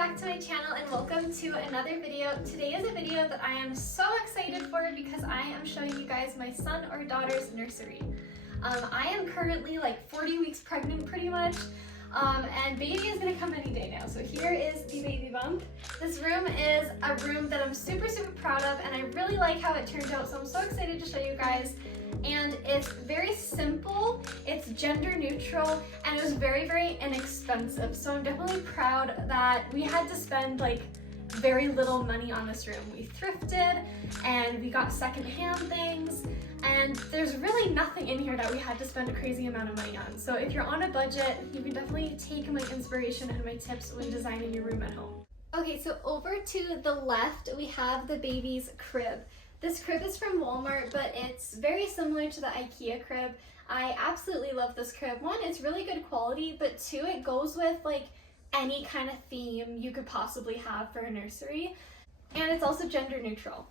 back to my channel and welcome to another video. Today is a video that I am so excited for because I am showing you guys my son or daughter's nursery. I am currently like 40 weeks pregnant pretty much, and baby is gonna come any day now. So here is the baby bump. This room is a room that I'm super proud of, and I really like how it turned out, so I'm so excited to show you guys. And it's very simple, it's gender neutral, and it was very inexpensive. So I'm definitely proud that we had to spend like very little money on this room. We thrifted and we got secondhand things, and there's really nothing in here that we had to spend a crazy amount of money on. So if you're on a budget, you can definitely take my inspiration and my tips when designing your room at home. Okay, so over to the left, we have the baby's crib. This crib is from Walmart, but it's very similar to the IKEA crib. I absolutely love this crib. One, it's really good quality, but two, it goes with like any kind of theme you could possibly have for a nursery. And it's also gender neutral.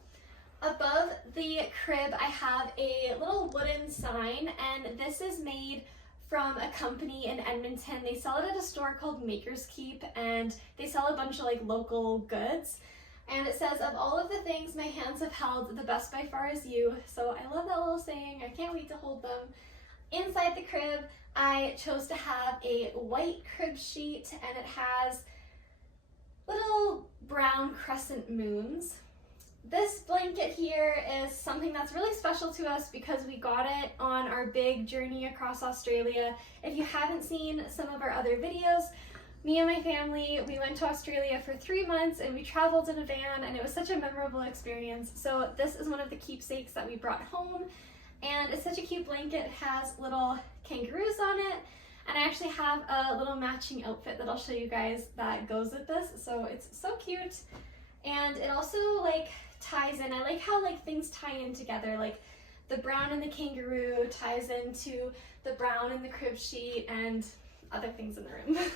Above the crib, I have a little wooden sign, and this is made from a company in Edmonton. They sell it at a store called Maker's Keep, and they sell a bunch of like local goods. And it says, "Of all of the things my hands have held, the best by far is you." So I love that little saying. I can't wait to hold them. Inside the crib, I chose to have a white crib sheet, and it has little brown crescent moons. This blanket here is something that's really special to us because we got it on our big journey across Australia. If you haven't seen some of our other videos, me and my family, we went to Australia for 3 months and we traveled in a van, and it was such a memorable experience. So this is one of the keepsakes that we brought home, and it's such a cute blanket. It has little kangaroos on it, and I actually have a little matching outfit that I'll show you guys that goes with this. So it's so cute, and it also like ties in. I like how like things tie in together, like the brown and the kangaroo ties into the brown and the crib sheet and other things in the room.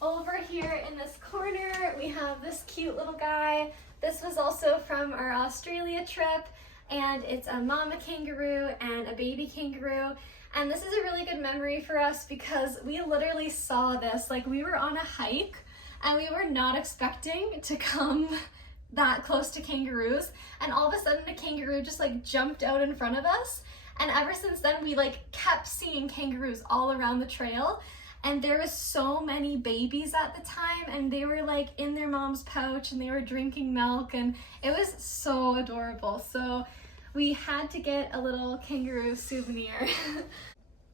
Over here in this corner, we have this cute little guy. This was also from our Australia trip, and it's a mama kangaroo and a baby kangaroo. And this is a really good memory for us because we literally saw this, like we were on a hike and we were not expecting to come that close to kangaroos, and all of a sudden a kangaroo just like jumped out in front of us. And ever since then, we like kept seeing kangaroos all around the trail. And there was so many babies at the time, and they were like in their mom's pouch and they were drinking milk, and it was so adorable. So we had to get a little kangaroo souvenir.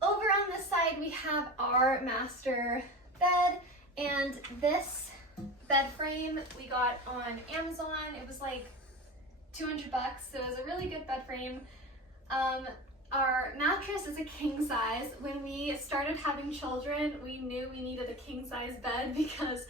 Over on this side, we have our master bed, and this bed frame we got on Amazon. It was like 200 bucks, so it was a really good bed frame. Our mattress is a king size. When we started having children, we knew we needed a king size bed because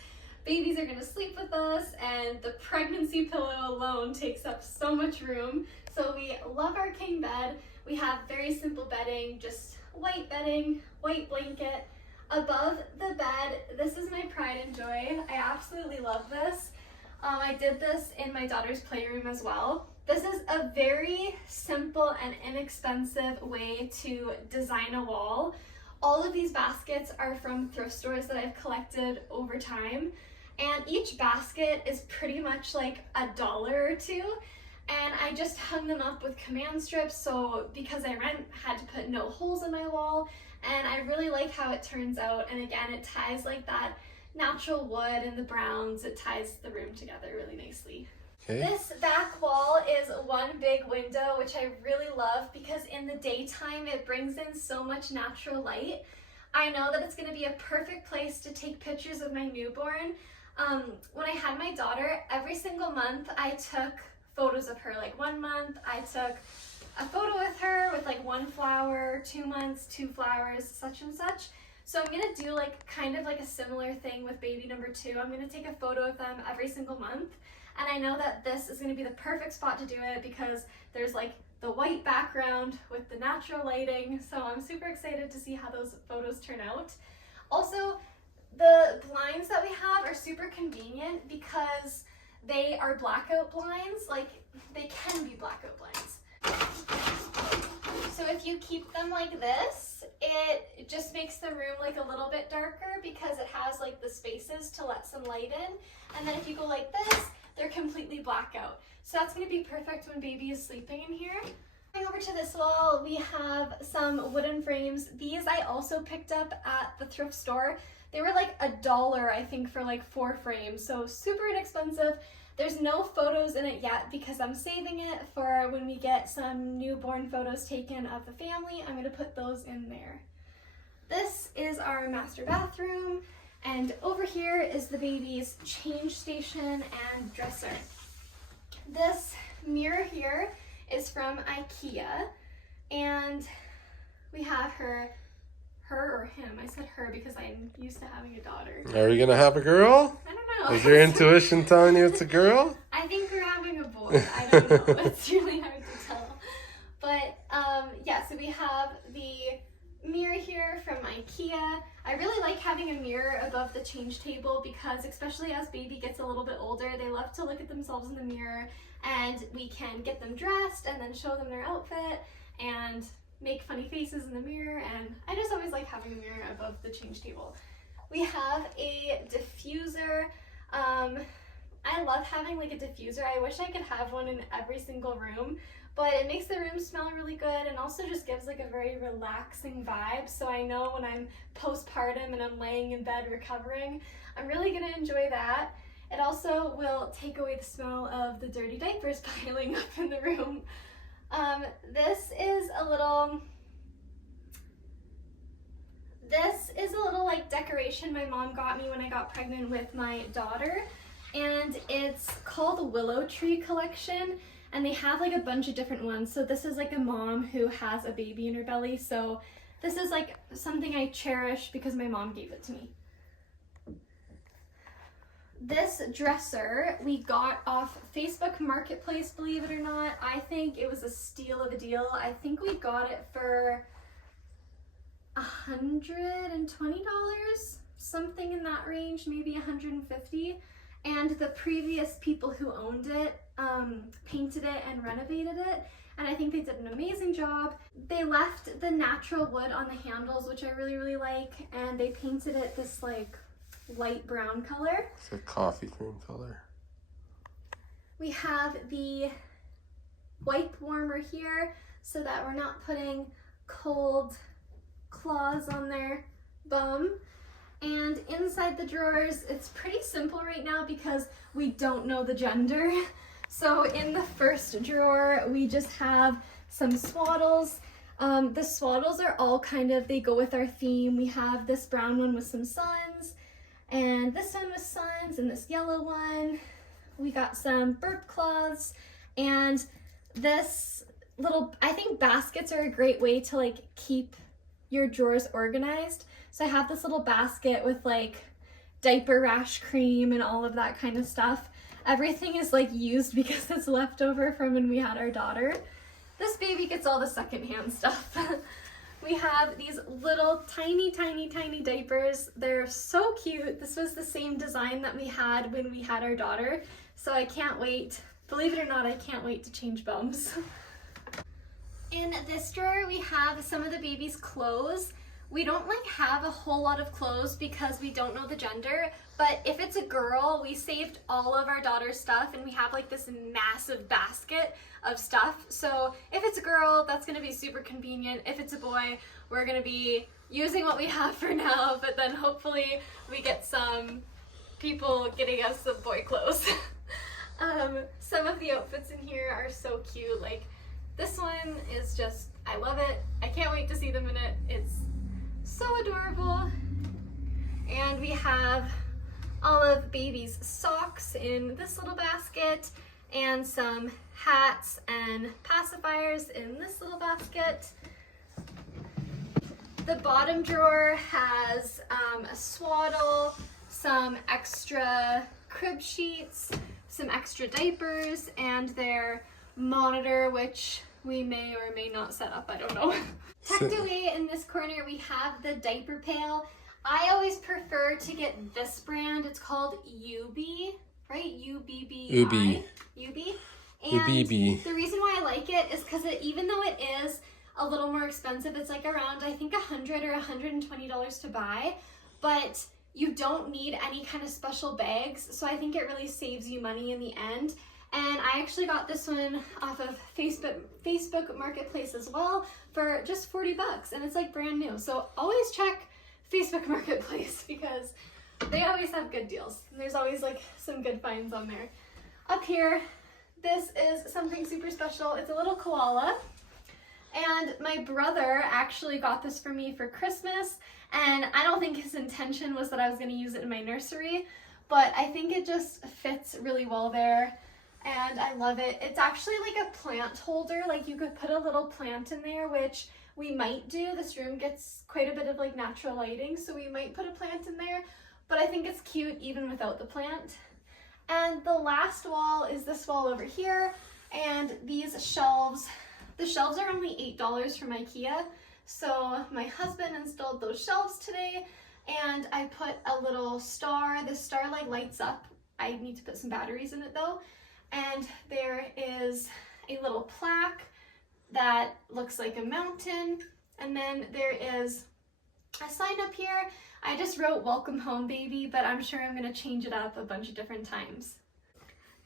babies are gonna sleep with us, and the pregnancy pillow alone takes up so much room. So we love our king bed. We have very simple bedding, just white bedding, white blanket. Above the bed, this is my pride and joy. I absolutely love this. I did this in my daughter's playroom as well. This is a very simple and inexpensive way to design a wall. All of these baskets are from thrift stores that I've collected over time, and each basket is pretty much like $1 or $2. And I just hung them up with command strips, so because I had to put no holes in my wall, and I really like how it turns out. And again, it ties like that natural wood and the browns. It ties the room together really nicely. Okay. This back wall is one big window, which I really love because in the daytime it brings in so much natural light. I know that it's going to be a perfect place to take pictures of my newborn. When I had my daughter, every single month I took photos of her. Like 1 month I took a photo with her with like 1 flower, 2 months, 2 flowers, such and such. So I'm gonna do like kind of like a similar thing with baby number 2. I'm gonna take a photo of them every single month. And I know that this is gonna be the perfect spot to do it because there's like the white background with the natural lighting. So I'm super excited to see how those photos turn out. Also, the blinds that we have are super convenient because they are blackout blinds. Like, they can be blackout blinds. So if you keep them like this, it just makes the room like a little bit darker because it has like the spaces to let some light in. And then if you go like this, they're completely black out. So that's gonna be perfect when baby is sleeping in here. Going over to this wall, we have some wooden frames. These I also picked up at the thrift store. They were like $1, I think, for like 4 frames. So super inexpensive. There's no photos in it yet because I'm saving it for when we get some newborn photos taken of the family. I'm gonna put those in there. This is our master bathroom, and over here is the baby's change station and dresser. This mirror here is from IKEA, and we have her or him. I said her because I'm used to having a daughter. Are we gonna have a girl? I don't know. Is your intuition telling you it's a girl? I think we're having a boy. I don't know. It's really hard to tell. But yeah, so we have the mirror here from IKEA. I really like having a mirror above the change table because especially as baby gets a little bit older, they love to look at themselves in the mirror, and we can get them dressed and then show them their outfit and make funny faces in the mirror, and I just always like having a mirror above the change table. We have a diffuser. I love having like a diffuser. I wish I could have one in every single room, but it makes the room smell really good and also just gives like a very relaxing vibe. So I know when I'm postpartum and I'm laying in bed recovering, I'm really gonna enjoy that. It also will take away the smell of the dirty diapers piling up in the room. This is a little like decoration my mom got me when I got pregnant with my daughter, and it's called the Willow Tree Collection, and they have like a bunch of different ones. So this is like a mom who has a baby in her belly, so this is like something I cherish because my mom gave it to me. This dresser we got off Facebook Marketplace, believe it or not. I think it was a steal of a deal. I think we got it for $120, something in that range, maybe $150. And the previous people who owned it painted it and renovated it, and I think they did an amazing job. They left the natural wood on the handles, which I really, really like, and they painted it this like light brown color. It's a coffee cream color. We have the wipe warmer here so that we're not putting cold claws on their bum. And inside the drawers, it's pretty simple right now because we don't know the gender. So in the first drawer, we just have some swaddles. The swaddles are all kind of, they go with our theme. We have this brown one with some suns, and this one with suns, and this yellow one. We got some burp cloths, and this little, I think baskets are a great way to like keep your drawers organized. So I have this little basket with like diaper rash cream and all of that kind of stuff. Everything is like used because it's leftover from when we had our daughter. This baby gets all the secondhand stuff. We have these little tiny, tiny, tiny diapers. They're so cute. This was the same design that we had when we had our daughter. So I can't wait. Believe it or not, I can't wait to change bums. In this drawer, we have some of the baby's clothes. We don't like have a whole lot of clothes because we don't know the gender, but if it's a girl, we saved all of our daughter's stuff and we have like this massive basket of stuff. So if it's a girl, that's gonna be super convenient. If it's a boy, we're gonna be using what we have for now, but then hopefully we get some people getting us some boy clothes. Some of the outfits in here are so cute. Like this one is just, I love it. I can't wait to see them in it. It's so adorable. And we have all of baby's socks in this little basket, and some hats and pacifiers in this little basket. The bottom drawer has a swaddle, some extra crib sheets, some extra diapers, and their monitor, which we may or may not set up, I don't know. Tucked away in this corner, we have the diaper pail. I always prefer to get this brand. It's called Ubi, right? U-B-B-I? Ubi. Ubi. And Ubi. the reason why I like it is because even though it is a little more expensive. It's like around, I think, $100 or $120 to buy, but you don't need any kind of special bags, so I think it really saves you money in the end. And I actually got this one off of Facebook Marketplace as well for just 40 bucks, and it's like brand new. So always check Facebook Marketplace because they always have good deals. There's always like some good finds on there. Up here, this is something super special. It's a little koala, and my brother actually got this for me for Christmas, and I don't think his intention was that I was going to use it in my nursery, but I think it just fits really well there. And I love it. It's actually like a plant holder. Like you could put a little plant in there, which we might do. This room gets quite a bit of like natural lighting, so we might put a plant in there, but I think it's cute even without the plant. And the last wall is this wall over here, and these shelves, the shelves are only $8 from IKEA. So my husband installed those shelves today, and I put a little star. The star like lights up. I need to put some batteries in it though. And there is a little plaque that looks like a mountain. And then there is a sign up here. I just wrote "Welcome Home, Baby," but I'm sure I'm gonna change it up a bunch of different times.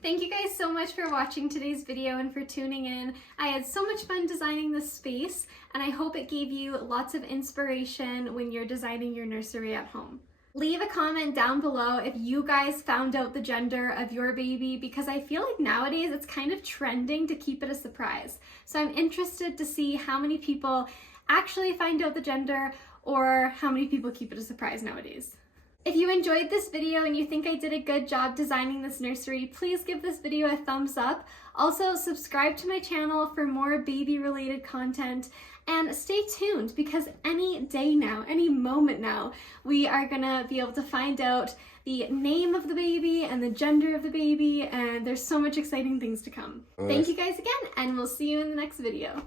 Thank you guys so much for watching today's video and for tuning in. I had so much fun designing this space, and I hope it gave you lots of inspiration when you're designing your nursery at home. Leave a comment down below if you guys found out the gender of your baby, because I feel like nowadays it's kind of trending to keep it a surprise. So I'm interested to see how many people actually find out the gender or how many people keep it a surprise nowadays. If you enjoyed this video and you think I did a good job designing this nursery, please give this video a thumbs up. Also, subscribe to my channel for more baby related content, and stay tuned because any day now, any moment now, we are gonna be able to find out the name of the baby and the gender of the baby, and there's so much exciting things to come. Thank you guys again, and we'll see you in the next video.